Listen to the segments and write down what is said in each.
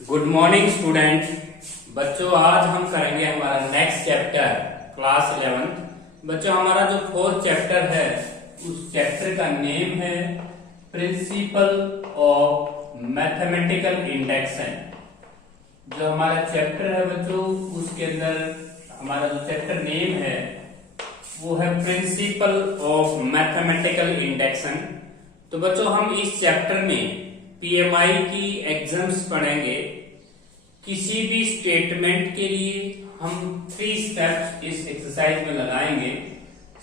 Good morning student. बच्चों आज हम करेंगे हमारा नेक्स्ट चैप्टर क्लास 11। बच्चों हमारा जो फोर्थ चैप्टर है उस चैप्टर का नेम है प्रिंसिपल ऑफ मैथमेटिकल इंडेक्शन। जो हमारा चैप्टर है बच्चों उसके अंदर हमारा जो चैप्टर नेम है वो है प्रिंसिपल ऑफ मैथमेटिकल इंडेक्शन। तो बच्चों हम इस चैप्टर में पीएमआई की एग्जाम्स पढ़ेंगे। किसी भी स्टेटमेंट के लिए हम 3 स्टेप्स इस एक्सरसाइज में लगाएंगे।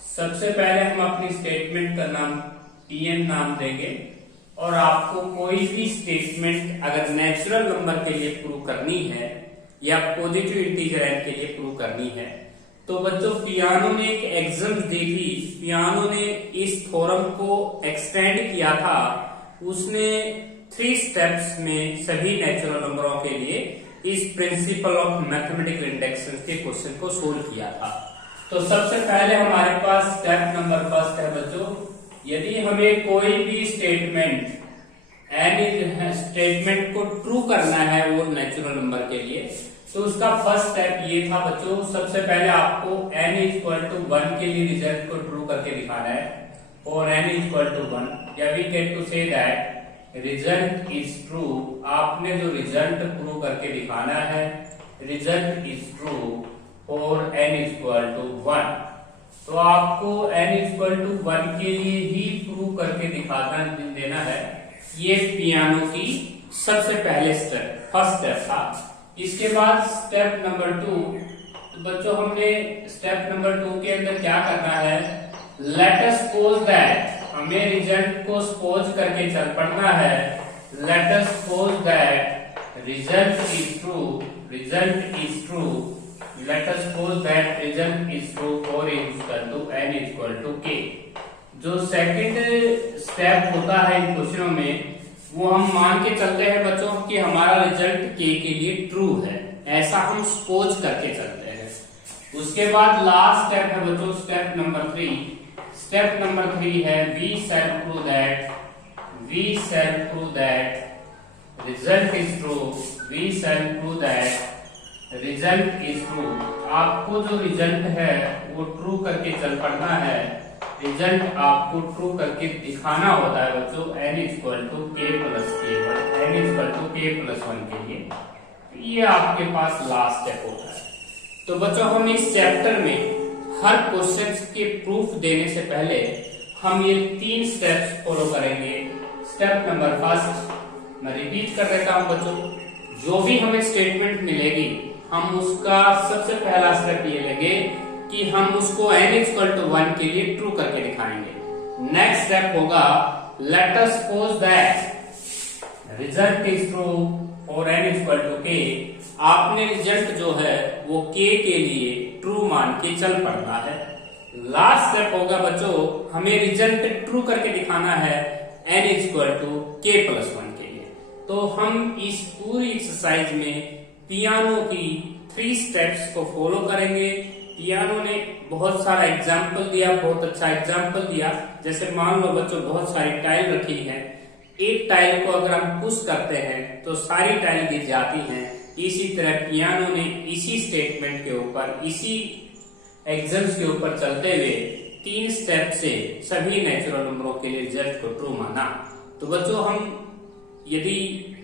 सबसे पहले हम अपनी स्टेटमेंट का नाम पीएन नाम देंगे और आपको कोई भी स्टेटमेंट अगर नेचुरल नंबर के लिए प्रूव करनी है या पॉजिटिव इंटीजर एन के लिए प्रूव करनी है तो बच्चों पियानो ने एक एग्जाम दी थी। पियानो ने इस थ्योरम को एक्सटेंड किया था। उसने 3 स्टेप्स में सभी नेचुरल नंबरों के लिए इस प्रिंसिपल ऑफ मैथमेटिकल इंडेक्शन के क्वेश्चन को सोल्व किया था। तो सबसे पहले हमारे पास स्टेप नंबर फर्स्ट है बच्चों, यदि हमें कोई भी स्टेटमेंट स्टेटमेंट को ट्रू करना है वो नेचुरल नंबर के लिए तो उसका फर्स्ट स्टेप ये था बच्चों, सबसे पहले आपको n इक्वल टू 1 के लिए रिजल्ट को ट्रू करके दिखाना है और n इक्वल टू 1 या we can to say that result is true. आपने जो रिजल्ट प्रूव करके दिखाना है रिजल्ट इज ट्रू और n इक्वल टू 1। तो आपको n इक्वल टू 1 के लिए ही प्रूव करके दिखाना देना है। ये पियानो की सबसे पहले स्टेप फर्स्ट स्टेप था। इसके बाद स्टेप नंबर 2, तो बच्चों हमने स्टेप नंबर 2 के अंदर क्या करना है, लेट अस सपोज दैट, हमें रिजल्ट को सपोज करके चल पड़ना है। Let us suppose that result is true, result is true, let us suppose that result is true और equal to n equal to k। जो सेकंड स्टेप होता है इन क्वेश्चनों में वो हम मान के चलते हैं बच्चों कि हमारा रिजल्ट k के लिए ट्रू है, ऐसा हम सपोज करके चलते हैं। उसके बाद लास्ट स्टेप है बच्चों स्टेप नंबर 3। स्टेप नंबर 3 है we shall prove that, we shall prove that result is true, we shall prove that result is true. आपको जो रिजल्ट है वो ट्रू करके चल पड़ना है। रिजल्ट आपको ट्रू करके दिखाना होता है बच्चों n equal to k plus k1, n equal to k plus 1 के लिए। ये आपके पास लास्ट स्टेप होता है। तो बच्चों हम इस चैप्टर में हर क्वेश्चन के प्रूफ देने से पहले हम ये 3 स्टेप्स फॉलो करेंगे। स्टेप नंबर फर्स्ट मैं रिपीट कर देता हूं बच्चों, जो भी हमें स्टेटमेंट मिलेगी हम उसका सबसे पहला स्टेप ये लेंगे कि हम उसको n इक्वल टू 1 के लिए ट्रू करके दिखाएंगे। नेक्स्ट स्टेप होगा late us suppose that result is true और n इक्वल टू k। आपने रिजल्ट जो है वो k के लिए ट्रू मान के चल पड़ना है। लास्ट स्टेप होगा बच्चों हमें रिजल्ट ट्रू करके दिखाना है n equal to k plus 1 के लिए। तो हम इस पूरी एक्सरसाइज में पियानो की 3 स्टेप्स को फॉलो करेंगे। पियानो ने बहुत सारा एग्जाम्पल दिया, बहुत अच्छा एग्जाम्पल दिया। जैसे मान लो बच्चों बहुत सारी टाइल रखी है, एक टाइल को अगर हम पुश करते हैं तो सारी टाइल गिर जाती हैं। इसी तरह पियानो ने इसी स्टेटमेंट के ऊपर, इसी एग्जाम्स के ऊपर चलते हुए 3 स्टेप से सभी नेचुरल नंबरों के लिए रिजल्ट को ट्रू माना। तो बच्चों हम यदि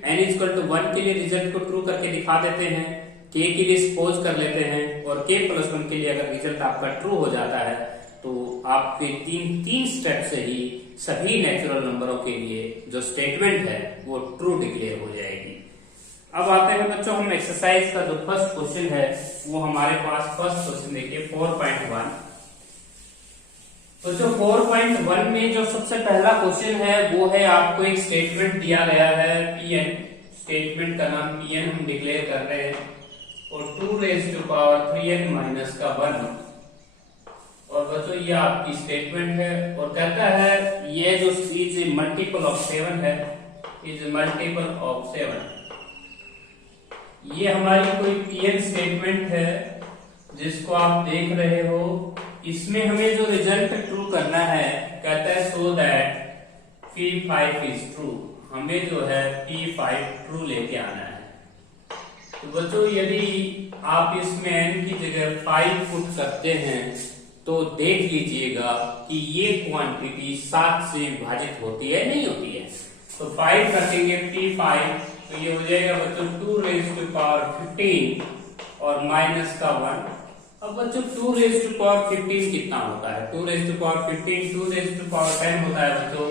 n इक्वल टू 1 के लिए रिजल्ट को ट्रू करके दिखा देते हैं, k के लिए सपोज कर लेते हैं और k प्लस 1 के लिए अगर रिजल्ट आपका ट्रू हो जाता है तो आपके 3 स्टेप से ही सभी नेचुरल नंबरों के लिए जो स्टेटमेंट है वो ट्रू डिक्लेयर हो जाएगी। अब आते हैं बच्चों हम एक्सरसाइज का जो फर्स्ट क्वेश्चन है वो हमारे पास फर्स्ट क्वेश्चन देखिए 4.1। तो जो 4.1 में जो सबसे पहला क्वेश्चन है वो है आपको एक स्टेटमेंट दिया गया है pn, स्टेटमेंट का नाम pn हम डिक्लेयर कर रहे हैं और 2 raise to power 3n minus का 1। और बच्चों ये आपकी स्टेटमेंट है और कहता है ये जो इज मल्टीपल ऑफ 7 है, इज मल्टीपल ऑफ 7। ये हमारी कोई pn स्टेटमेंट है जिसको आप देख रहे हो। इसमें हमें जो रिजल्ट ट्रू करना है कहता है so that p5 is true. हमें जो है p5 ट्रू लेके आना है। तो बच्चों यदि आप इसमें n की जगह 5 पुट करते हैं तो देख लीजिएगा कि ये क्वांटिटी 7 से विभाजित होती है नहीं होती है। तो 5 रखेंगे P5 तो ये हो जाएगा बच्चों 2 रेज़ टू पावर 15 और माइनस का 1। अब बच्चों 2 रेज़ टू पावर 15 कितना होता है? 2 raise to power 15 2 raise to power 10 होता है बच्चों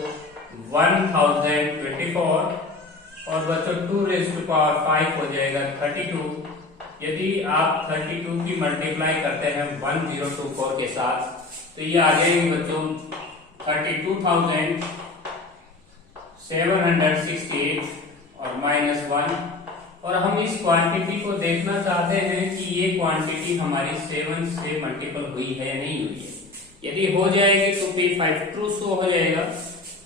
1024 और बच्चों 2 रेज़ टू पावर 5 हो जाएगा 32। यदि आप 32 की मल्टीप्लाई करते हैं 1024 के साथ तो ये आ जाएगी बच्चों 32,768 और माइनस 1। और हम इस क्वांटिटी को देखना चाहते हैं कि ये क्वांटिटी हमारी 7 से मल्टीपल हुई है या नहीं हुई है। यदि हो जाएगी तो P5 ट्रू शो हो जाएगा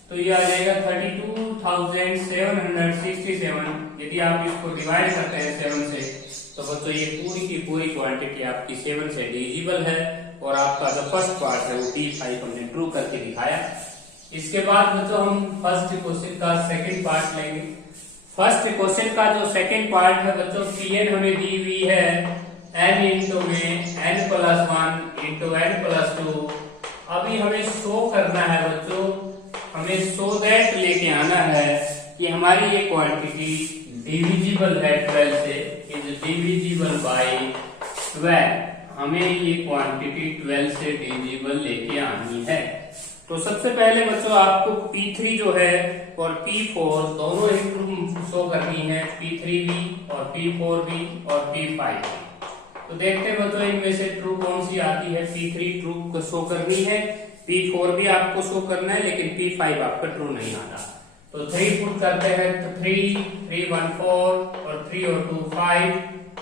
तो ये आ जाएगा 32,767। यदि आप इसको डिवाइड करते हैं 7 से तो बच्चों ये पूरी की पूरी क्वांटिटी आपकी 7 से डिविजिबल है और आपका जो फर्स्ट पार्ट है वो P5 हमने ट्रू करके दिखाया। इसके बाद बच्चों हम फर्स्ट क्वेश्चन का सेकंड पार्ट लेंगे। फर्स्ट क्वेश्चन का जो सेकंड पार्ट है बच्चों Pn हमें दी हुई है n इंटू में n+1 इंटू n+2। अभी हमें शो करना है बच्चों, हमें शो दैट लेके आना है कि हमारी ये क्वांटिटी डिविजिबल है 12 से, इज डिविजिबल बाय 12। हमें ये क्वांटिटी 12 से डिविजिबल लेके आनी है। तो सबसे पहले बच्चों आपको P3 जो है और P4 दोनों ही ट्रू शो करनी है, P3 भी और P4 भी और P5 भी। तो देखते हैं बच्चों इनमें से ट्रू कौन सी आती है। P3 ट्रू को शो करनी है, P4 भी आपको शो करना है लेकिन P5 आपका ट्रू नहीं आता। तो 3 पुट करते हैं तो 3 3 1 4 और 3 और 2 5।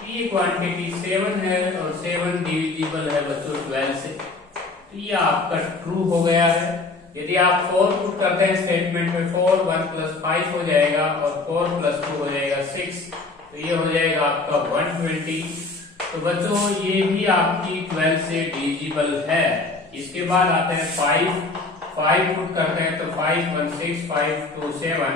ये क्वांटिटी 7 है और 7 डिविजिबल है बच्चों 12 से, तो ये आपका ट्रू हो गया है। यदि आप 4 पुट करते हैं स्टेटमेंट में 4 1 + 5 हो जाएगा और 4 + 2 हो जाएगा 6, तो ये हो जाएगा आपका 120। तो बच्चों ये भी आपकी 12 से डिविजिबल है। इसके बाद आते हैं 5 पुट करते हैं तो 5 1 6 5 2 7।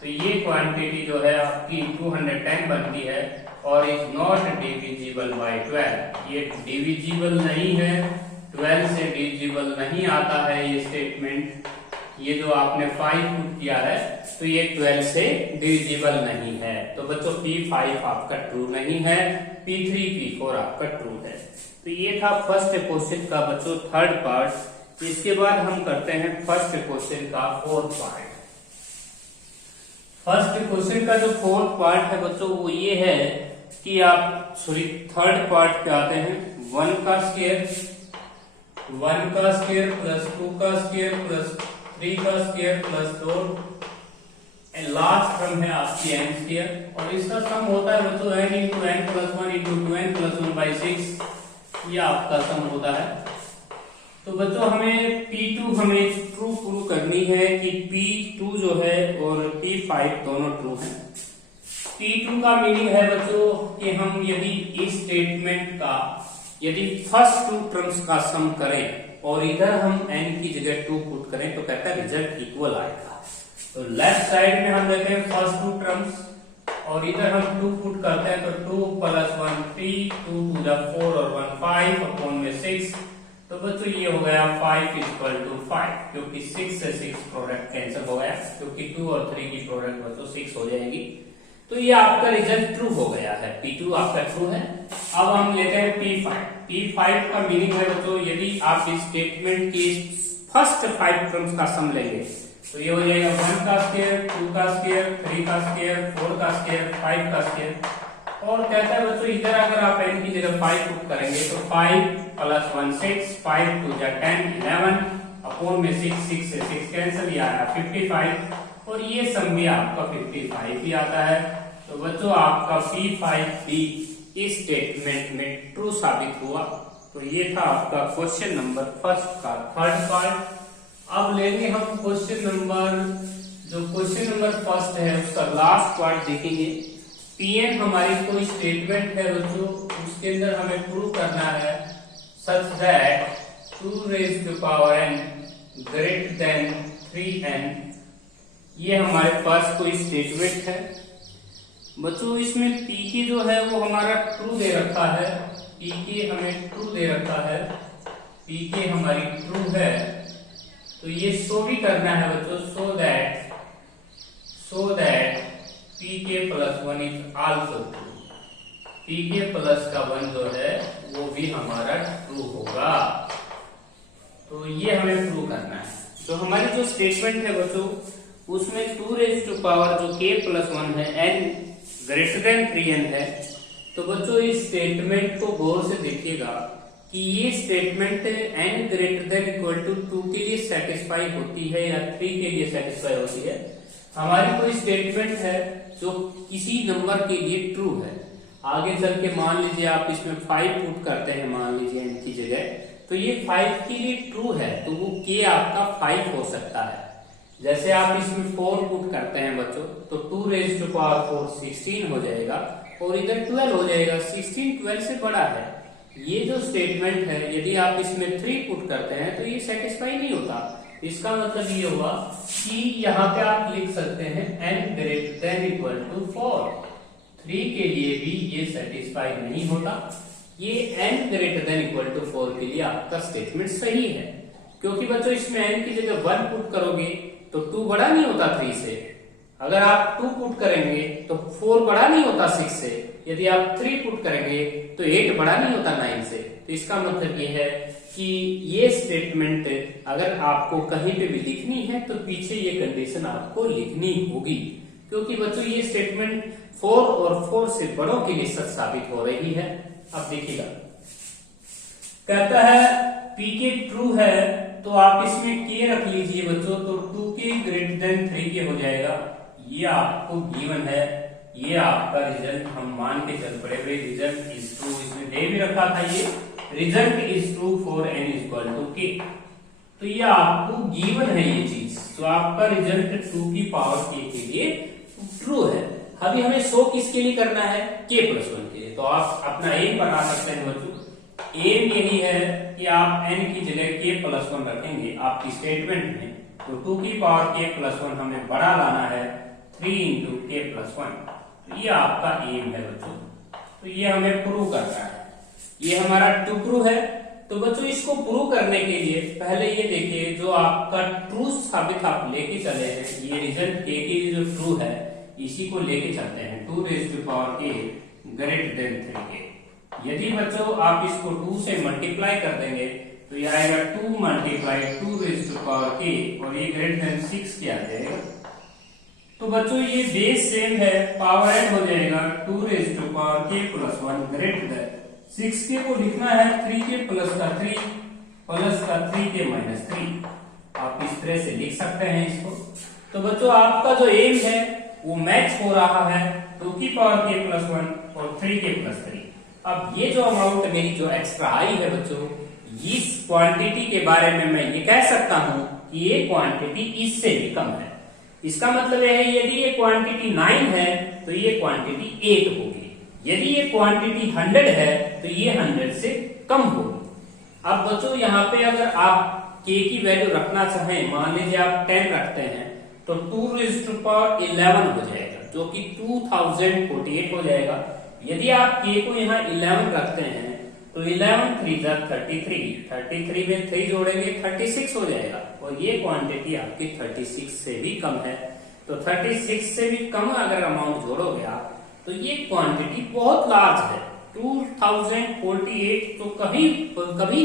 तो ये क्वांटिटी जो है आपकी 210 बनती है और इज नॉट डिविजिबल बाय 12। ये डिविजिबल नहीं है, 12 से डिविजिबल नहीं आता है ये स्टेटमेंट। ये जो आपने 5 पुट किया है तो ये 12 से डिविजिबल नहीं है। तो बच्चों P5 आपका ट्रू नहीं है, P3 P4 आपका ट्रू है। तो ये था फर्स्ट क्वेश्चन का बच्चों थर्ड पार्ट। इसके बाद हम करते हैं फर्स्ट क्वेश्चन का फोर्थ पार्ट। फर्स्ट क्वेश्चन का जो फोर्थ पार्ट है बच्चों वो ये है कि आप थर्ड पार्ट पे आते हैं 1 का स्क्वायर प्लस 2 का स्क्वायर प्लस 3 का स्क्वायर प्लस 2 लास्ट टर्म है आपकी n स्क्वायर और इसका सम होता है बच्चों n into n+1 into 2n+1/6। ये आपका सम होता है। तो बच्चों हमें P2 हमें ट्रू प्रूव करनी है कि P2 जो है और P5 दोनों ट्रू हैं। P2 का मीनिंग है बच्चों कि हम यदि इस स्टेटमेंट का यदि फर्स्ट 2 टर्म्स का सम करें और इधर हम n की जगह 2 पुट करें तो कहता है रिजल्ट इक्वल आएगा। तो लेफ्ट साइड में हम लेते हैं फर्स्ट 2 टर्म्स और इधर हम 2 पुट करते हैं तो 2 + 1 3 2 2 4 और 1 5 अपॉन में 6। तो बच्चों ये हो गया 5 = 5 क्योंकि 6 से 6 प्रोडक्ट कैंसिल हो गया क्योंकि 2 और 3 की प्रोडक्ट बच्चों 6 हो जाएगी। तो ये आपका रिजल्ट ट्रू हो गया है, P2 आपका ट्रू है। अब हम लेते हैं P5 का मीनिंग है बच्चों यदि आप इस स्टेटमेंट की फर्स्ट 5 टर्म्स का सम लेंगे तो ये हो जाएगा 1 का स्क्वायर 2 का स्क्वायर 3 का स्क्वायर 4 का स्क्वायर 5 का स्क्वायर। और कहता है बच्चों इधर अगर आप n की जगह 5 पुट करेंगे तो 5 + 1 6 5 2 10 11 अपॉन में 6 6 से 6 कैंसिल, ये आया 55 और ये सम भी आपका 55 ही आता है। तो बच्चों आपका P5 भी इस स्टेटमेंट में ट्रू साबित हुआ। तो ये था आपका क्वेश्चन नंबर फर्स्ट का थर्ड पार्ट। अब लेंगे हम क्वेश्चन नंबर फर्स्ट है उसका लास्ट पार्ट देखेंगे। Pn हमारी कोई स्टेटमेंट है बच्चों, उसके अंदर हमें प्रूव करना है such that 2n greater than 3n। ये हमारे पास कोई स्टेटमेंट है। बच्चों इसमें पीके जो है वो हमारा ट्रू दे रखा है, पीके हमें ट्रू दे रखा है, पीके हमारी ट्रू है। तो ये शो भी करना है बच्चों, so that PK plus 1 is also true, PK plus का 1 जो है वो भी हमारा ट्रू होगा। तो ये हमें प्रूव करना है। तो हमारी जो स्टेटमेंट है बच्चों उसमें 2 रेज़ टू पावर जो k प्लस 1 है n ग्रेटर देन 3n है। तो बच्चों इस स्टेटमेंट को गौर से देखिएगा कि ये statement n greater than equal to 2 के लिए सेटिस्फाई होती है या 3 के लिए सेटिस्फाई होती है। हमारी कोई स्टेटमेंट है जो किसी नंबर के लिए ट्रू है, आगे चल के मान लीजिए आप इसमें 5 पुट करते हैं, मान लीजिए n की जगह, तो ये 5 के लिए ट्रू है तो वो k आपका 5 हो सकता है। जैसे आप इसमें 4 पुट करते हैं बच्चों तो 2 रेज़ टू पावर 4 16 हो जाएगा और इधर 12 हो जाएगा, 16 12 से बड़ा है। ये जो स्टेटमेंट है यदि आप इसमें 3 पुट करते हैं तो ये सेटिस्फाई नहीं होता। इसका मतलब ये हुआ कि यहाँ पे आप लिख सकते हैं n greater than equal to 4, 3 के लिए भी ये सेटिस्फाई नहीं होता। ये n greater than equal to 4 के लिए आपका स्टेटमेंट सही है, क्योंकि बच्चों इसमें n की जगह 1 पुट करोगे तो 2 बड़ा नहीं होता 3 से, अगर आप 2 पुट करेंगे तो 4 बड़ा नहीं होता 6 से, यदि आप 3 पुट करेंगे तो 8 बड़ा नहीं होता 9 से। तो इसका मतलब ये है कि ये स्टेटमेंट अगर आपको कहीं पे भी लिखनी है तो पीछे ये कंडीशन आपको लिखनी होगी, क्योंकि बच्चों ये स्टेटमेंट 4 और 4 से बड़ों के लिए सच साबित हो रही है। अब देखिएगा, कहता है पीके ट्रू है तो आप इसमें k रख लीजिए बच्चों, तो 2k ग्रेटर देन 3k हो जाएगा। ये आपको गिवन है, ये आपका रिजल्ट हम मान के चल पड़े भाई, रिजल्ट इज ट्रू, इसमें दे भी रखा था ये result is true for n equal to k। तो ये आपको गिवन है ये चीज, तो आपका रिजल्ट 2 की पावर k के लिए ट्रू है। अभी हमें शो किसके लिए करना है, k प्लस 1 के लिए। तो आप अपना एम बना सकते हैं बच्चों, एम यही है कि आप n की जगह k प्लस 1 रखेंगे आपकी स्टेटमेंट में, तो 2 की पावर k प्लस 1 हमें बड़ा लाना है 3 इंटू k प्लस 1। तो ये आपका एम है बच्चों, तो ये हमें प्रूव करना है। ये हमारा टू प्रूव है। तो बच्चों इसको प्रूव करने के लिए पहले ये देखिए, जो आपका ट्रू साबित आप लेके चले हैं, ये रिजल्ट k के लिए जो ट्रू है इसी को लेके चलते हैं, 2 raise to power k greater than 3k। यदि बच्चों आप इसको 2 से मल्टीप्लाई कर देंगे तो ये आएगा 2 multiply 2 raise to power k और ये ग्रेटर देन 6 के आ जाएगा। तो बच्चों ये बेस सेम है, पावर ऐड हो जाएगा 2 raise to power k plus 1 greater than 6k को लिखना है 3k प्लस का 3k माइनस 3। आप इस तरह से लिख सकते हैं इसको। तो बच्चों आपका जो एम है वो मैच हो रहा है 2 की पावर k प्लस 1 और 3k प्लस 3। अब ये जो अमाउंट मेरी जो एक्स्ट्रा आई है बच्चों, इस क्वांटिटी के बारे में मैं ये कह सकता हूं कि ये क्वांटिटी इससे भी कम है। इसका मतलब है यदि ये क्वांटिटी 9 है तो ये क्वांटिटी 8 होगी, यदि ये क्वांटिटी 100 है तो ये 100 से कम होगी। अब बच्चों यहाँ पे अगर आप k की वैल्यू रखना चाहें, मान लीजिए आप 10 रखते हैं तो 2 रेज़ टू पावर 11 हो जाएगा, जो कि 2048 हो जाएगा। यदि आप k को यहाँ 11 रखते हैं तो 11 3 33 में 3 जोड़ेंगे 36 हो जाएगा, और ये क्वांटिटी आपकी 36 से भी कम है। तो 36 से भी कम अगर अमाउंट जोड़ोगे आप तो ये क्वांटिटी बहुत लार्ज है, 2048 तो कभी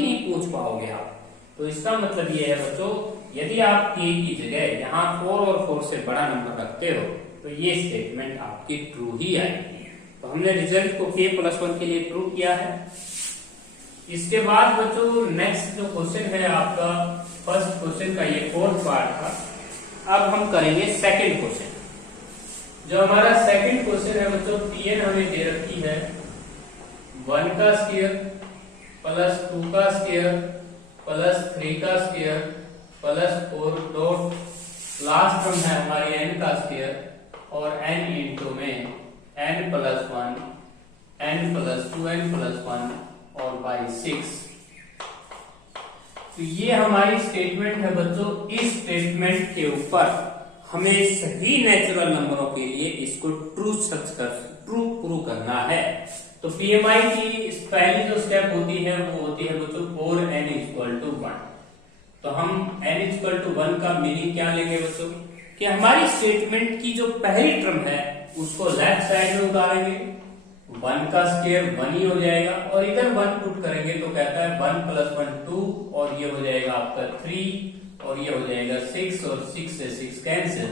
नहीं पूछ पाओगे आप। तो इसका मतलब ये है बच्चों, यदि आप k की जगह यहाँ 4 और 4 से बड़ा नंबर रखते हो तो ये स्टेटमेंट आपकी ट्रू ही आएगी। तो हमने रिजल्ट को k प्लस 1 के लिए ट्रू किया है। इसके बाद बच्चों नेक्स्ट जो क्वेश्चन है आपका, फर्स्ट क्वेश्चन का ये फोर्थ पार्ट था। अब हम करेंगे सेकंड क्वेश्चन। जो हमारा सेकंड क्वेश्चन है बच्चों, pn हमें दे रखी है 1 का स्क्वायर प्लस 2 का स्क्वायर प्लस 3 का square plus 4 dot last term है हमारी n का स्क्वायर और n इंटू में n plus 1 n plus 2 n plus 1 और बाई 6। तो ये हमारी स्टेटमेंट है बच्चों। इस स्टेटमेंट के ऊपर हमें सभी नेचुरल नंबरों के लिए इसको ट्रू प्रूव करना है। तो पीएमआई की पहली जो स्टेप होती है वो होती है बच्चों फॉर n इक्वल टू 1। तो हम n इक्वल टू 1 का मीनिंग क्या लेंगे बच्चों कि हमारी स्टेटमेंट की जो पहली टर्म है उसको लेफ्ट साइड में उतारेंगे, 1 का स्क्वायर 1 ही हो जाएगा और इधर 1 पुट करेंगे तो कहता है 1 प्लस 1 2 और ये हो जाएगा आपका 3 और ये हो जाएगा 6 और 6 से 6 कैंसिल,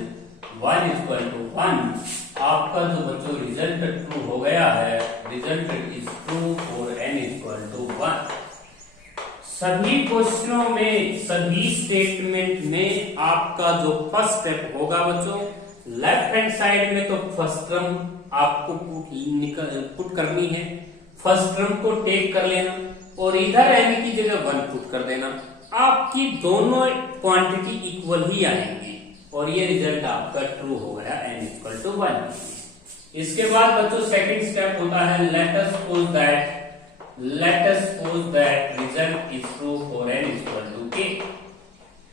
1 इक्वल टू 1। आपका जो बच्चों रिजल्ट ट्रू हो गया है, result is true for n equal to 1। सभी क्वेश्चनों में, सभी स्टेटमेंट में आपका जो फर्स्ट स्टेप होगा बच्चों लेफ्ट हैंड साइड में तो फर्स्ट टर्म आपको पुट करनी है, फर्स्ट टर्म को टेक कर लेना और इधर n की जगह 1 पुट कर देना। आपकी दोनों क्वांटिटी इक्वल ही आएंगी और ये रिजल्ट आपका ट्रू हो गया n इक्वल टू 1। इसके बाद बच्चों सेकंड स्टेप होता है let us suppose that result is true for n equal to k।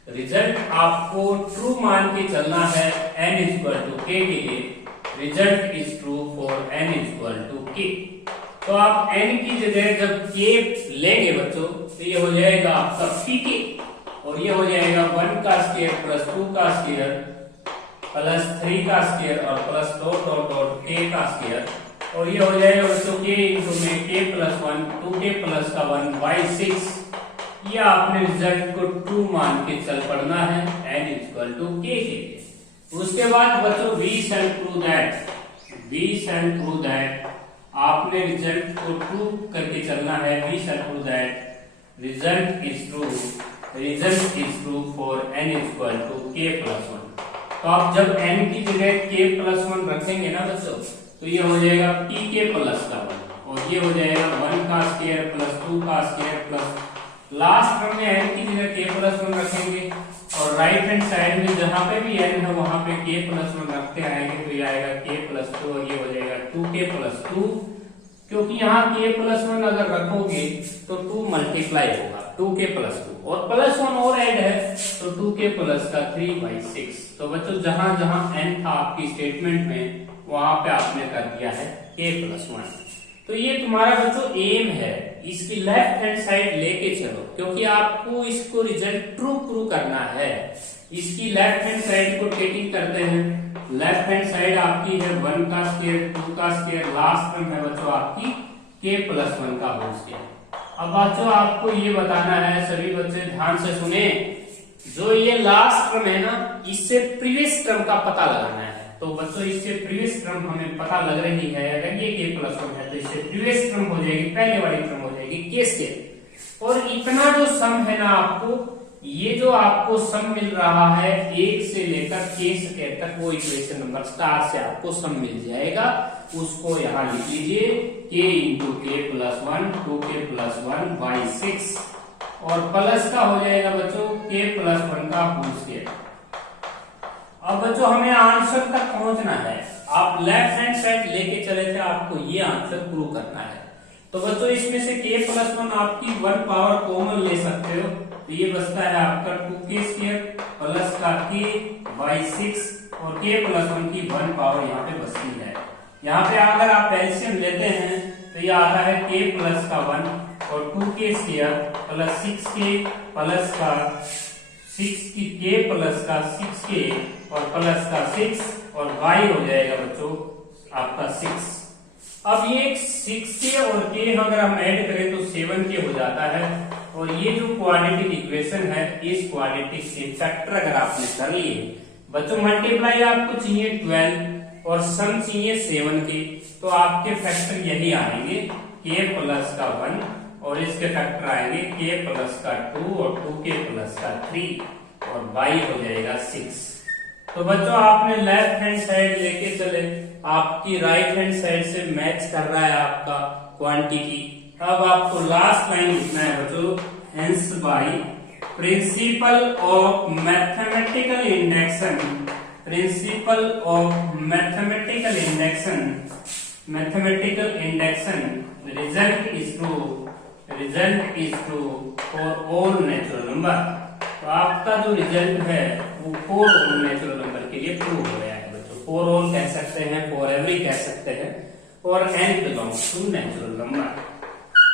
Result आपको ट्रू मान के चलना है n इक्वल टू k के लिए, result is true for n equal to k। तो आप n की जगह जब k लेंगे बच्चों तो ये हो जाएगा आपका pk और ये हो जाएगा 1 का स्क्वायर प्लस 2 का स्क्वायर प्लस 3 का स्क्वायर और plus dot dot dot k का स्क्वायर और ये हो जाएगा बच्चों k इंटू में k प्लस 1 2k प्लस का 1 बाई 6। ये आपने रिजल्ट को ट्रू मान के चल पड़ना है n इक्वल टू k के। उसके बाद बच्चों वी शैल प्रूव दैट आपने रिजल्ट को ट्रू करके चलना है, we shall prove that result is true for n equal to k plus 1। तो आप जब n की जगह k प्लस 1 रखेंगे ना बच्चों तो ये हो जाएगा pk प्लस का 1 और ये हो जाएगा 1 का स्क्वायर प्लस 2 का स्क्वायर प्लस लास्ट टर्म में n की जगह k प्लस 1 रखेंगे और राइट हैंड साइड में जहां पे भी n है वहां पे k प्लस 1 रखते आएंगे तो ये आएगा k प्लस 2 और ये हो जाएगा 2k प्लस 2। क्योंकि यहाँ k प्लस 1 अगर रखोगे तो 2 मल्टीप्लाई होगा 2k प्लस 2 और प्लस 1 और ऐड है तो 2k प्लस का 3/6। तो बच्चों जहां जहां n था आपकी स्टेटमेंट में वहां पे आपने कर दिया है k प्लस 1। तो ये तुम्हारा बच्चों एम है, इसकी लेफ्ट हैंड साइड लेके चलो क्योंकि आपको इसको रिजल्ट ट्रू प्रूव करना है। इसकी लेफ्ट हैंड साइड को टेकिंग करते हैं, लेफ्ट हैंड साइड आपकी है 1 का स्क्वायर 2 का स्क्वायर, लास्ट टर्म है बच्चों आपकी k प्लस 1 का होल स्क्वायर। अब बच्चों आपको ये बताना है, सभी बच्चे ध्यान से सुने, जो ये लास्ट टर्म है ना इससे प्रीवियस टर्म का पता लगाना है। तो बच्चों इससे प्रीवियस टर्म हमें पता लग रही है, अगर ये k प्लस 1 है तो इससे प्रीवियस टर्म हो जाएगी, पहले वाली टर्म हो जाएगी k स्क्वायर। और इतना जो सम है ना आपको, ये जो आपको सम मिल रहा है 1 से लेकर k स्क्वायर तक वो इक्वेशन नंबर स्टार से आपको सम मिल जाएगा। उसको यहाँ लिख लीजिए k into k plus 1 2k plus 1 by 6 और प्लस का हो जाएगा बच्चों k प्लस 1 का होल स्क्वायर। अब बच्चों हमें आंसर तक पहुंचना है, आप लेफ्ट हैंड साइड लेके चले थे, आपको ये आंसर प्रूव करना है। तो बच्चों इसमें से k प्लस 1 आपकी 1 पावर कॉमन ले सकते हो तो ये बचता है आपका 2k स्क्वायर प्लस का k बाई 6 और k प्लस 1 की 1 पावर यहाँ पे बचती है। यहाँ पे अगर आप एलसीएम लेते हैं तो ये आता है k प्लस का 1 और 2k square plus 6k plus का 6 की k प्लस का 6k और प्लस का 6 और y हो जाएगा बच्चों आपका 6। अब ये 6k और k अगर हम ऐड करें तो 7k हो जाता है और ये जो क्वाड्रेटिक इक्वेशन है इस क्वाड्रेटिक से फैक्टर अगर आपने कर लिए बच्चों, मल्टीप्लाई आपको चाहिए 12 और सम चाहिए 7 के, तो आपके फैक्टर यही आएंगे k प्लस का 1 और इसके फैक्टर आएंगे k प्लस का 2 और 2k प्लस का 3 और y हो जाएगा 6। तो बच्चों आपने लेफ्ट हैंड साइड लेके चले, आपकी राइट हैंड साइड से मैच कर रहा है आपका क्वांटिटी। अब आपको लास्ट लाइन लिखना है बच्चों, hence by principle of mathematical induction, principle of mathematical induction result is true for all natural number. तो आपका जो रिजल्ट है वो 4 नेचुरल नंबर के ये प्रूव हो गया है बच्चों। फॉर ऑल कह सकते हैं, फॉर एवरी कह सकते हैं, और n belongs to natural number.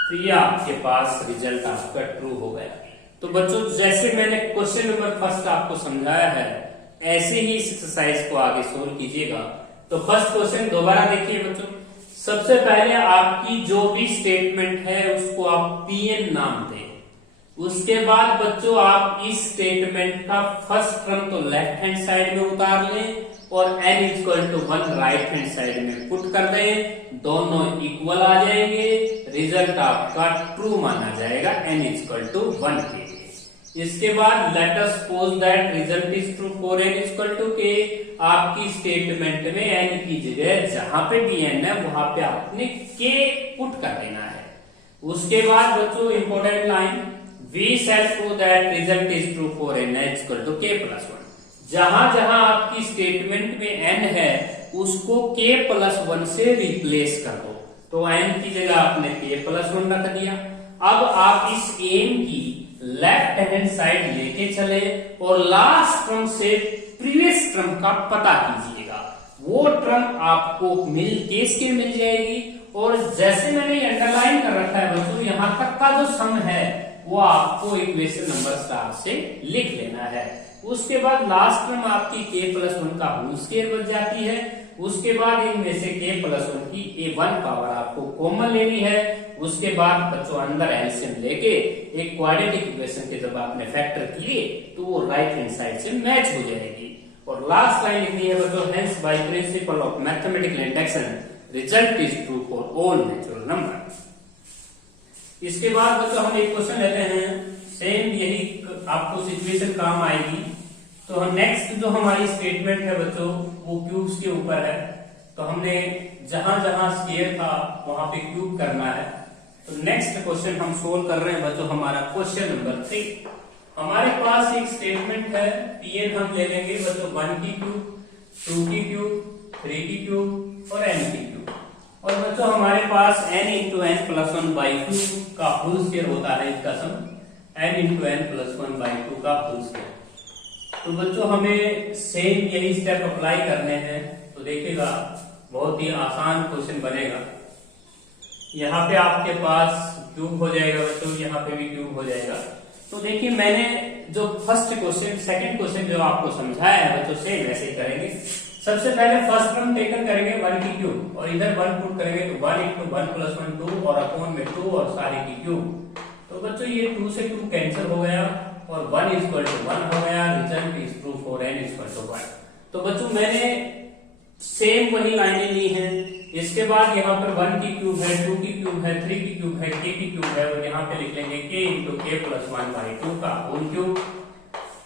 तो ये आपके पास रिजल्ट आपका ट्रू हो गया। तो बच्चों जैसे मैंने क्वेश्चन नंबर फर्स्ट आपको समझाया है, ऐसे ही इस एक्सरसाइज को आगे सोल्व कीजिएगा। तो फर्स्ट क्वेश्चन दोबारा देखिए बच्चों। सबसे पहले आपकी जो भी स्टेटमेंट है उसको आप Pn नाम दें। उसके बाद बच्चों आप इस स्टेटमेंट का फर्स्ट टर्म तो लेफ्ट हैंड साइड में उतार लें और n equal to 1 right hand side में पुट कर दें, दोनों इक्वल आ जाएंगे, रिजल्ट आपका ट्रू माना जाएगा n इक्वल टू 1 के लिए। इसके बाद let us suppose that result is true for n equal to k। आपकी स्टेटमेंट में n की जगह जहां पे भी n है वहां पे आपने k पुट कर देना है। उसके बाद बच्चों important line, we shall prove that result is true for n equal to k plus 1। जहां जहां आपकी स्टेटमेंट में n है उसको k plus 1 से रिप्लेस कर दो। तो n की जगह आपने k plus 1 रख दिया। अब आप इस n की लेफ्ट हैंड साइड लेके चले और लास्ट टर्म से प्रीवियस टर्म का पता कीजिएगा। वो टर्म आपको किसके मिल जाएगी, और जैसे मैंने अंडरलाइन कर रखा है बच्चों, यहां तक का जो सम है वो आपको इक्वेशन नंबर स्टार से लिख लेना है। उसके बाद लास्ट टर्म आपकी k प्लस 1 का होल स्क्वायर बन जाती है। उसके बाद इनमें से k प्लस 1 की a1 पावर आपको कॉमन लेनी है। उसके बाद बच्चों अंदर एलसीएम लेके एक क्वाड्रेटिक इक्वेशन के जब आपने फैक्टर किए तो वो राइट हैंड साइड से मैच हो जाएगी। और लास्ट लाइन लिखनी है बच्चों, hence by principle of mathematical induction result is true for all natural number. इसके बाद बच्चों हम एक क्वेश्चन लेते हैं, सेम यही आपको सिचुएशन काम आएगी। तो हम नेक्स्ट जो हमारी स्टेटमेंट है बच्चों वो क्यूब्स के ऊपर है। तो हमने जहां जहां स्क्वायर था वहां पे क्यूब करना है। तो नेक्स्ट क्वेश्चन हम सोल्व कर रहे हैं बच्चों, हमारा क्वेश्चन नंबर 3। हमारे पास एक स्टेटमेंट है, Pn हम ले लेंगे बच्चों 1 की क्यूब, 2 की क्यूब, 3 की क्यूब और n की क्यूब। और बच्चों हमारे पास n into n plus 1 by 2 का होल स्क्वायर होता है इसका sum, n into n plus 1 by 2 का होल स्क्वायर। तो बच्चों हमें सेम यही स्टेप अप्लाई करने हैं। तो देखिएगा बहुत ही आसान क्वेश्चन बनेगा। यहाँ पे आपके पास क्यूब हो जाएगा बच्चों, यहाँ पे भी क्यूब हो जाएगा। तो देखिए मैंने जो फर्स्ट क्वेश्चन सेकंड क्वेश्चन जो आपको समझाया है बच्चों सेम ऐसे ही करेंगे। सबसे पहले फर्स्ट टर्म टेकन करेंगे 1 की क्यूब और इधर 1 पुट करेंगे तो 1 इंटू 1 प्लस 1 2 और अपॉन में 2 और सारे की क्यूब। तो बच्चों ये 2 से 2 कैंसिल हो गया और 1 इक्वल टू 1 हो गया। Result is true for n equal to 1। तो बच्चों मैंने सेम वही लाइनें ली हैं। इसके बाद यहाँ पर 1 की क्यूब है, 2 की क्यूब है, 3 की क्यूब है, k की क्यूब है और यहाँ पे लिख लेंगे k into k plus 1 by 2 का होल क्यूब।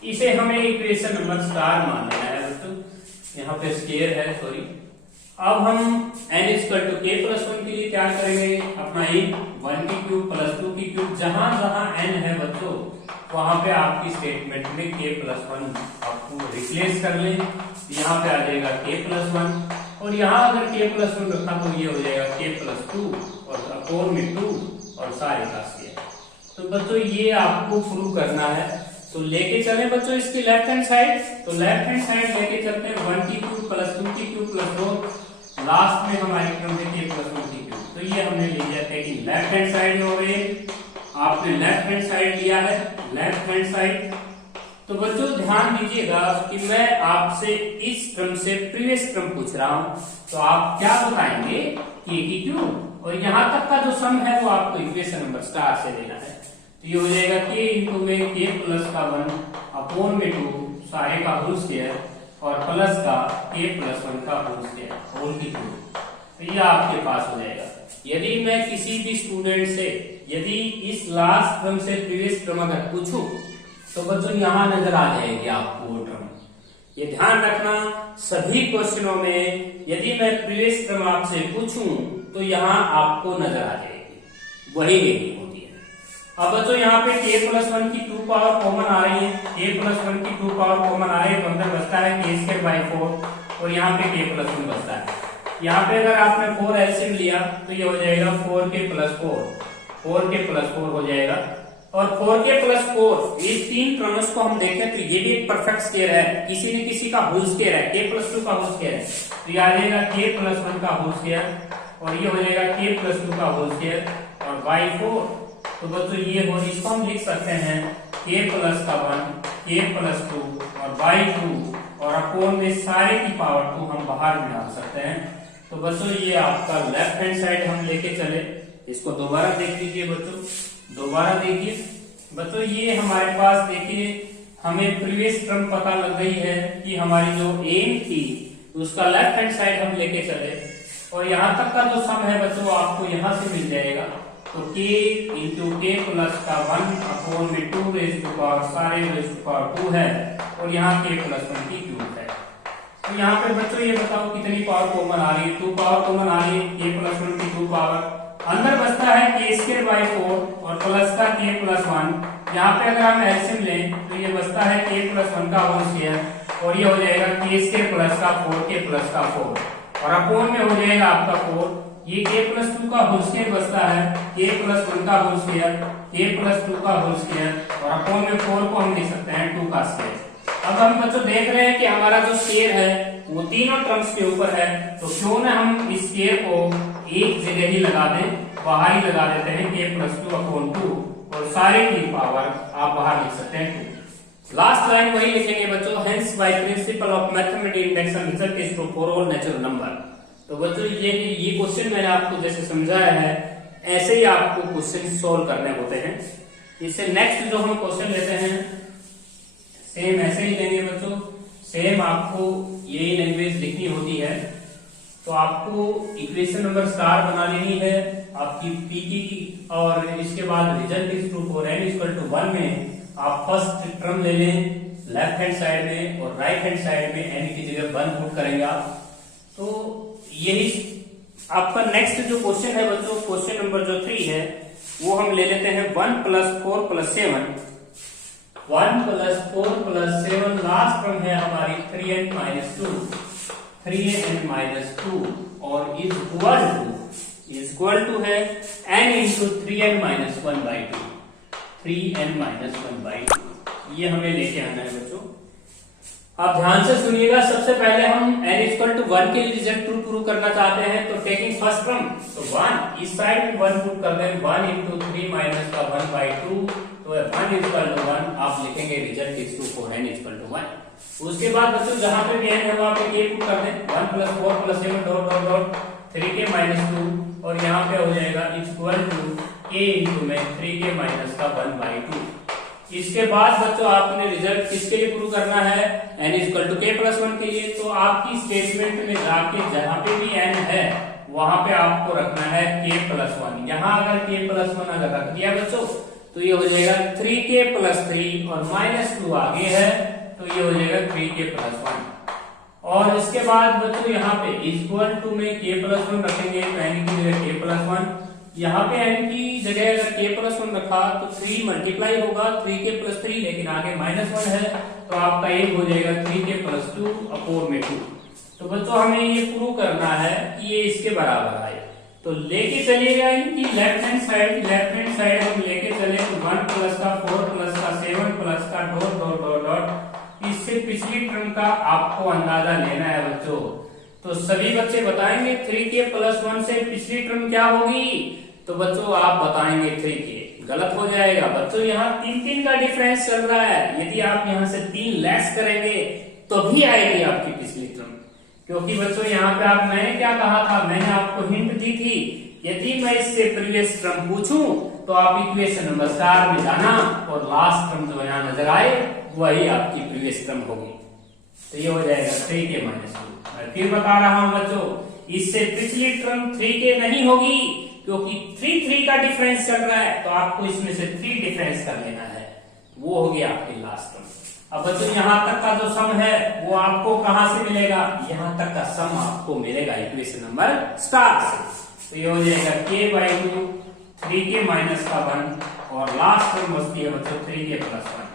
इसे हमें इक्वेशन नंबर स्टार मान लेना है बच्चों, यहाँ पे स्क्वायर है सॉरी। अब हम n equal to k plus 1 के लिए क्या करेंगे, अपना 1 की क्यूब प्लस 2 की क्यूब, जहां जहां n है बच्चों वहां पे आपकी स्टेटमेंट में k प्लस 1 आपको रिप्लेस कर ले। यहाँ पे आ जाएगा k प्लस 1 और यहाँ अगर k प्लस 1 रखा तो ये हो जाएगा k प्लस 2 और अपॉन में 2 और सारे का स्क्वायर। तो बच्चों ये आपको प्रूव करना है। तो लेके चले बच्चों इसकी लेफ्ट हैंड साइड। तो लेफ्ट हैंड साइड लेके चलते हैं 1 की क्यूब प्लस 2 की क्यूब प्लस 2, लास्ट में हमारी क्रम है k प्लस 1 की क्यूब। तो ये हमने ले लिया था कि लेफ्ट हैंड साइड हो गई, आपने लेफ्ट हैंड साइड लिया है, लेफ्ट हैंड साइड। तो बच्चों ध्यान दीजिएगा कि मैं आपसे इस क्रम से प्रीवियस क्रम पूछ रहा हूं, तो आप क्या बताएंगे k की क्यूब और यहाँ तक का जो सम है वो आपको इक्वेशन नंबर स्टार से लेना है। तो ये हो जाएगा k इंटू में k प्लस का 1 अपॉन में 2 सारे का होल स्क्वायर और प्लस का k प्लस 1 का होल स्क्वायर होल की क्यूब। तो ये आपके पास हो जाएगा। यदि मैं किसी भी स्टूडेंट से यदि इस लास्ट टर्म से प्रीवियस टर्म अगर पूछूं तो बच्चों यहाँ नजर आ जाएगी आपको वो टर्म। ये ध्यान रखना सभी क्वेश्चनों में यदि मैं प्रीवियस टर्म आपसे पूछूं तो यहाँ आपको नजर आ जाएगी, वही लेनी होती है। अब बच्चों यहाँ पे k प्लस 1 की 2 पावर कॉमन आ रही है, k प्लस 1 की 2 पावर कॉमन आ रही है तो अंदर बचता है k स्क्वायर बाई 4 और यहाँ पे k प्लस 1 बचता है। यहाँ पे अगर आपने 4 एलसीएम लिया तो ये हो जाएगा 4k प्लस 4 हो जाएगा। और 4k प्लस 4, ये तीन टर्म्स को हम देखें तो ये भी एक परफेक्ट स्क्वायर है, किसी न किसी का होल स्क्वायर है, k प्लस 2 का होल स्क्वायर है, तो ये आ जाएगा k प्लस 1 का होल स्क्वायर और ये हो जाएगा k प्लस 2 का होल स्क्वायर और बाई 4। तो बच्चों ये हो, इसको हम लिख सकते हैं k प्लस का 1, k प्लस 2 और बाई 2 और अपोन में सारे की पावर 2 हम बाहर में डाल सकते हैं। तो बच्चों ये आपका लेफ्ट हैंड साइड हम लेके चले, इसको दोबारा देख लीजिए बच्चों, दोबारा देखिए बच्चों, ये हमारे पास देखिए हमें प्रीवियस टर्म पता लग गई है कि हमारी जो एम थी उसका लेफ्ट हैंड साइड हम लेके चले और यहाँ तक का जो सम है बच्चों आपको यहाँ से मिल जाएगा। तो k इंटू के प्लस का 1 अपोन में 2 रेज टू पावर सारे रेज टू पावर 2 है और यहाँ k प्लस 1 की क्यूब है। तो यहाँ पे बच्चों ये बताओ कितनी पावर कॉमन आ रही है, 2 पावर कॉमन आ रही है, k प्लस 1 की 2 पावर, अंदर बचता है k स्क्वायर बाई 4 और प्लस का k प्लस 1। यहाँ पे अगर हम एलसीएम लें तो ये बचता है k प्लस 1 का होल स्क्वायर और ये हो जाएगा k स्क्वायर प्लस का 4k प्लस का 4 और अपोन में हो जाएगा आपका 4, ये k प्लस 2 का होल स्क्वायर बचता है, k प्लस 1 का होल स्क्वायर, k प्लस 2 का होल स्क्वायर और अपोन में 4 को हम लिख सकते हैं 2 का स्क्वायर। अब हम बच्चों देख रहे हैं कि हमारा जो स्क्वायर है वो तीनों टर्म्स के ऊपर है, तो क्यों ना हम इस स्क्वायर को एक जगह ही लगा दें, बाहर ही लगा देते हैं k प्लस 2 अपॉन 2 और सारे की पावर आप बाहर लिख सकते हैं 2। लास्ट लाइन वही लिखेंगे बच्चों, hence by principle of mathematics induction result is true for all natural number. तो बच्चों ये क्वेश्चन मैंने आपको जैसे समझाया है ऐसे ही आपको क्वेश्चन सोल्व करने होते हैं। इससे नेक्स्ट जो हम क्वेश्चन लेते हैं सेम ऐसे ही लेंगे बच्चों, सेम आपको यही लैंग्वेज लिखनी होती है। तो आपको इक्वेशन नंबर स्टार बना लेनी है आपकी पीकी की और इसके बाद result is true for n equal to 1 में आप फर्स्ट टर्म ले लें लेफ्ट हैंड साइड में और राइट हैंड साइड में n की जगह 1 पुट करेंगे आप। तो यही आपका नेक्स्ट जो क्वेश्चन है बच्चों, क्वेश्चन नंबर जो 3 है वो हम ले लेते हैं 1 plus 4 plus 7, 1 plus 4 plus 7 last term है हमारी 3n माइनस 2, 3n माइनस 2 और इक्वल टू है n into 3n minus 1 by 2, 3n minus 1 by 2 ये हमें लेके आना है बच्चों। आप ध्यान से सुनिएगा, सबसे पहले हम n इक्वल टू 1 के लिए रिजल्ट प्रूव करना चाहते हैं तो टेकिंग फर्स्ट टर्म तो 1 इस साइड में 1 पुट कर दें, 1 इंटू 3 माइनस का 1 बाई 2 तो 1 इक्वल टू 1 आप लिखेंगे result is true for n equal to 1। उसके बाद बच्चों जहां पे भी n है वहां पे k पुट कर दें, 1 plus 4 plus 7 dot dot dot 3k minus 2 और यहाँ पे हो जाएगा इक्वल टू k इंटू में 3k माइनस का 1 बाई 2। इसके बाद बच्चों आपने रिजल्ट किसके लिए प्रूव करना है, n equal to k plus 1 के लिए। तो आपकी स्टेटमेंट में जाके जहां पे भी n है वहां पे आपको रखना है k प्लस 1। यहाँ अगर k प्लस 1 अगर रख दिया बच्चों तो ये हो जाएगा 3k प्लस 3 और माइनस 2 आगे है तो ये हो जाएगा 3k प्लस 1। और इसके बाद बच्चों यहाँ पे इक्वल टू में k प्लस 1 रखेंगे तो n की जगह k प्लस 1, यहाँ पे n की जगह अगर k प्लस 1 रखा तो 3 मल्टीप्लाई होगा 3k प्लस 3 लेकिन आगे माइनस 1 है तो आपका एक हो जाएगा 3k प्लस 2 अपॉन में 2। तो बच्चों हमें ये प्रूव करना है कि ये इसके बराबर आए तो लेके चलिएगा इनकी लेफ्ट हैंड साइड हम लेके चले तो 1 प्लस का 4 प्लस का 7 प्लस का डॉट डॉट डॉट डॉट इससे पिछली टर्म का आपको अंदाजा लेना है बच्चों। तो सभी बच्चे बताएंगे 3k प्लस 1 से पिछली टर्म क्या होगी, तो बच्चों आप बताएंगे 3k, गलत हो जाएगा बच्चों। यहाँ 3 का डिफरेंस चल रहा है, यदि आप यहाँ से 3 लेस करेंगे तो भी आएगी आपकी पिछली टर्म, क्योंकि बच्चों यहाँ पे आप मैंने क्या कहा था, मैंने आपको हिंट दी थी यदि मैं इससे प्रीवियस टर्म पूछूं तो आप इक्वेशन नंबर 4 में जाना और लास्ट टर्म जो यहाँ नजर आए वही आपकी प्रीवियस टर्म होगी। तो ये हो जाएगा 3k माइनस 2। मैं फिर बता रहा हूं बच्चों इससे पिछली टर्म 3k नहीं होगी क्योंकि 3 का डिफरेंस चल रहा है तो आपको इसमें से 3 डिफरेंस कर लेना है, वो हो गया आपकी लास्ट टर्म। अब बच्चों यहाँ तक का जो सम है वो आपको कहां से मिलेगा, यहाँ तक का सम आपको मिलेगा इक्वेशन नंबर स्टार से। तो ये हो जाएगा k बाई 2 3k माइनस का 1 और लास्ट टर्म बचती है बच्चों 3k प्लस 1।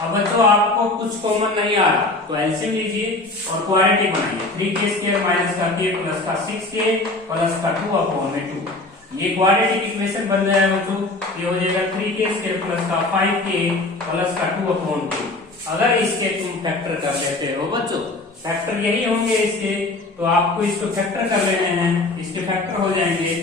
अब बच्चों आपको कुछ कॉमन नहीं आ रहा तो एलसीएम लीजिए और क्वाड्रेटिक बनाइए, 3k स्क्वायर माइनस का k प्लस का 6k प्लस का 2 अपॉन में 2। ये क्वाड्रेटिक इक्वेशन बन जाएगा बच्चों, ये हो जाएगा 3k² प्लस का 5k प्लस का 2/2। अगर इसके तुम फैक्टर कर लेते हो बच्चों, फैक्टर यही होंगे इसके, तो आपको इसको फैक्टर कर लेने हैं, इसके फैक्टर हो जाएंगे।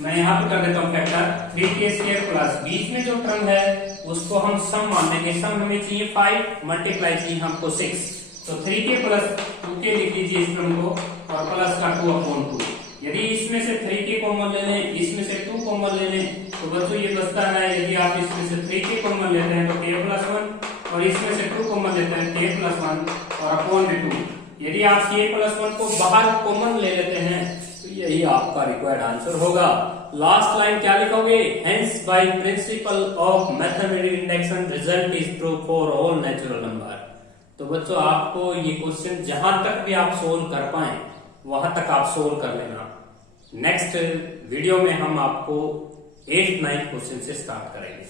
मैं यहाँ पे कर देता हूँ फैक्टर 3k² प्लस बीच में जो टर्म है उसको हम सम मान लेंगे। सम हमें चाहिए 5, मल्टीप्लाई चाहिए हमको 6, तो 3k प्लस 2k लिख लीजिए इस टर्म को, और प्लस का 2/2। यदि इसमें से 3k कॉमन ले लें, इसमें से 2 कॉमन ले लें, तो बच्चों ये बचता है, यदि आप इसमें से 3k कॉमन लेते हैं तो k+1, और इसमें से 2 कॉमन लेते हैं k+1 और अपॉन 2। यदि आप k+1 को बाहर कॉमन ले लेते हैं तो यही आपका रिक्वायर्ड आंसर होगा। लास्ट लाइन क्या लिखोगे, hence by principle of mathematical induction result is true for all natural number. तो बच्चों आपको ये क्वेश्चन जहां तक भी आप सोल्व कर पाए वहां तक आप सोल्व कर लेना। नेक्स्ट वीडियो में हम आपको 8th 9th क्वेश्चन से स्टार्ट करेंगे।